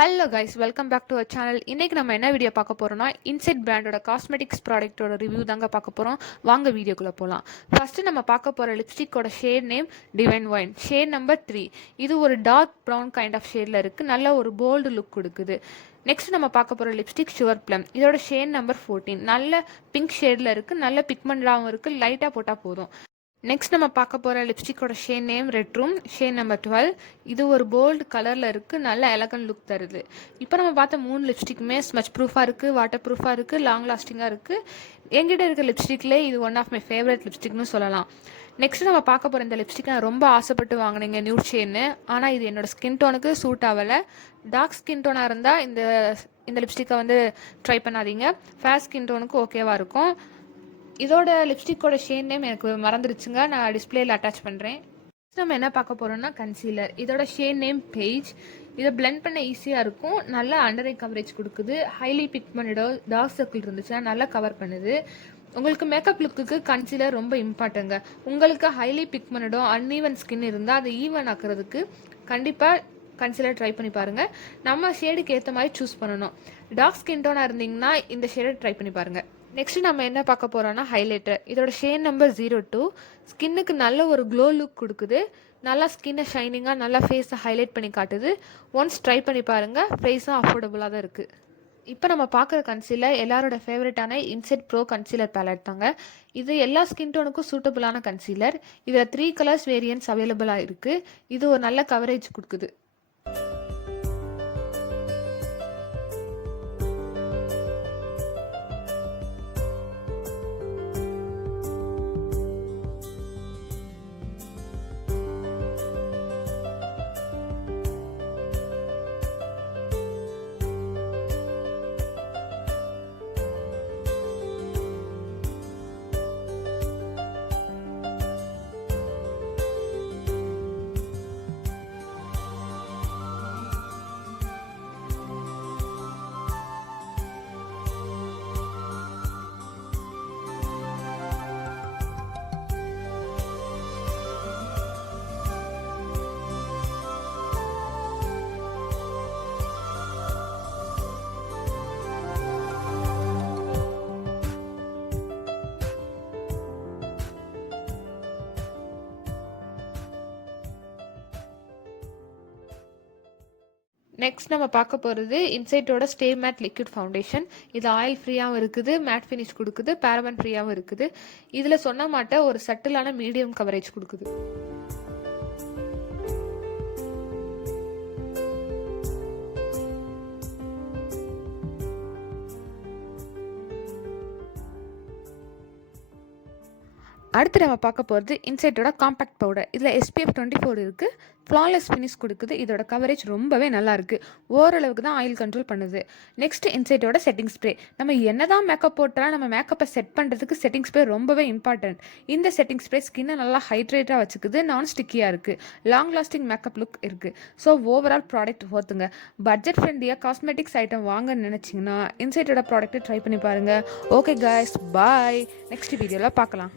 Hello guys, welcome back to our channel. இன்றைக்கி நம்ம என்ன வீடியோ பார்க்க போகிறோம்னா, இன்சைட் பிராண்டோட காஸ்மெட்டிக்ஸ் ப்ராடக்ட்டோட ரிவ்யூ தாங்க பார்க்க போகிறோம். வாங்க வீடியோக்குள்ளே போகலாம். ஃபஸ்ட்டு நம்ம பார்க்க போகிற லிப்ஸ்டிக்கோட shade name divine wine, shade number 3. இது ஒரு டார்க் ப்ரௌன் கைண்ட் ஆஃப் ஷேடில் இருக்குது, நல்ல ஒரு போல்டு லுக் கொடுக்குது. நெக்ஸ்ட் நம்ம பார்க்க போகிற லிப்ஸ்டிக் ஷுவர் ப்ளம், இதோட ஷேட் நம்பர் 14. நல்ல பிங்க் ஷேடில் இருக்குது, நல்ல பிக்மெண்டாகவும் இருக்குது, லைட்டாக போட்டால் போதும். நெக்ஸ்ட் நம்ம பார்க்க போகிற லிப்ஸ்டிக்கோட shade name red room, shade number 12. இது ஒரு போல்டு கலரில் இருக்குது, நல்ல எலகன்ட் லுக் தருது. இப்போ நம்ம பார்த்த 3 லிப்ஸ்டிக்குமே ஸ்மச் ப்ரூஃபாக இருக்குது, வாட்டர் ப்ரூஃபாக இருக்குது, லாங் லாஸ்டிங்காக இருக்குது. என்கிட்ட இருக்க லிப்ஸ்டிக்லே இது ஒன் ஆஃப் மை ஃபேவரட் லிப்ஸ்டிக்னு சொல்லலாம். நெக்ஸ்ட் நம்ம பார்க்க போகிற இந்த லிப்ஸ்டிக் நான் ரொம்ப ஆசைப்பட்டு வாங்கினீங்க, நியூட் ஷேட்னு. ஆனால் இது என்னோடய ஸ்கின் டோனுக்கு சூட் ஆகலை. டார்க் ஸ்கின் டோனாக இருந்தால் இந்த லிப்ஸ்டிக்கை ட்ரை பண்ணாதீங்க. ஃபேர் ஸ்கின் டோனுக்கு ஓகேவாக இருக்கும். இதோட லிப்ஸ்டிக்கோட ஷேட் நேம் எனக்கு மறந்துருச்சுங்க, நான் டிஸ்பிளேயில் அட்டாச் பண்ணுறேன். நம்ம என்ன பார்க்க போகிறோம்னா கன்சீலர். இதோட ஷேட் நேம் பேஜ். இதை பிளெண்ட் பண்ண ஈஸியாக இருக்கும், நல்ல அண்டர் ஐ கவரேஜ் கொடுக்குது. ஹைலி பிக்மெண்டடோ டார்க் சர்க்கிள் இருந்துச்சுன்னா நல்லா கவர் பண்ணுது. உங்களுக்கு மேக்கப் லுக்குக்கு கன்சீலர் ரொம்ப இம்பார்ட்டங்க. உங்களுக்கு ஹைலி பிக்மெண்டடோ அன்ஈவன் ஸ்கின் இருந்தால் அதை ஈவன் ஆக்குறதுக்கு கண்டிப்பாக கன்சீலர் ட்ரை பண்ணி பாருங்கள். நம்ம ஷேடுக்கு ஏற்ற மாதிரி சூஸ் பண்ணணும். டார்க் ஸ்கின் டோனாக இருந்தீங்கன்னா இந்த ஷேடை ட்ரை பண்ணி பாருங்கள். நெக்ஸ்ட் நம்ம என்ன பார்க்க போகிறோம்னா ஹைலைட்டர். இதோட ஷேட் நம்பர் 02. ஸ்கின்னுக்கு நல்ல ஒரு க்ளோ லுக் கொடுக்குது, நல்லா ஸ்கின்னை ஷைனிங்காக நல்லா ஃபேஸை ஹைலைட் பண்ணி காட்டுது. ஒன்ஸ் ட்ரை பண்ணி பாருங்கள், ப்ரைஸும் அஃபோர்டபுளாக தான் இருக்குது. இப்போ நம்ம பார்க்குற கன்சீலர் எல்லாரோட ஃபேவரட்டான இன்செட் ப்ரோ கன்சீலர் பேலட் தாங்க. இது எல்லா ஸ்கின் டோனுக்கும் சூட்டபுளான கன்சீலர். இதில் 3 கலர்ஸ் வேரியன்ட்ஸ் அவைலபிளாக இருக்குது. இது ஒரு நல்ல கவரேஜ் கொடுக்குது. நெக்ஸ்ட் நம்ம பார்க்க போகிறது இன்சைட்டோட ஸ்டே மேட் லிக்விட் ஃபவுண்டேஷன். இது ஆயில் ஃப்ரீயாகவும் இருக்குது, மேட் ஃபினிஷ் கொடுக்குது, பேரபன் ஃப்ரீயாகவும் இருக்குது. இதில் சொன்ன மாட்ட ஒரு சட்டிலான மீடியம் கவரேஜ் கொடுக்குது. அடுத்து நம்ம பார்க்க போகிறது இன்சைட்டோட காம்பேக்ட் பவுடர். இதில் SPF 24 இருக்குது, ஃப்ளாலெஸ் ஃபினிஷ் கொடுக்குது. இதோட கவரேஜ் ரொம்பவே நல்லா இருக்குது, ஓரளவுக்கு தான் ஆயில் கண்ட்ரோல் பண்ணுது. நெக்ஸ்ட் இன்சைட்டோட செட்டிங் ஸ்ப்ரே. நம்ம என்ன தான் மேக்கப் போட்டாலும் நம்ம மேக்கப்பை செட் பண்ணுறதுக்கு செட்டிங் ஸ்ப்ரே ரொம்பவே இம்பார்ட்டன்ட். இந்த செட்டிங் ஸ்ப்ரே ஸ்கின்னை நல்லா ஹைட்ரேட்டாக வச்சுக்குது, நான் ஸ்டிக்கியாக இருக்குது, லாங் லாஸ்டிங் மேக்கப் லுக் இருக்குது. ஸோ ஓவரால் ப்ராடக்ட் ஓத்துங்க. பட்ஜெட் ஃப்ரெண்ட்லியாக காஸ்மெட்டிக்ஸ் ஐட்டம் வாங்கன்னு நினச்சிங்கன்னா இன்சைட்டோட ப்ராடக்ட்டை ட்ரை பண்ணி பாருங்கள். ஓகே காய்ஸ், பாய். நெக்ஸ்ட் வீடியோவில் பார்க்கலாம்.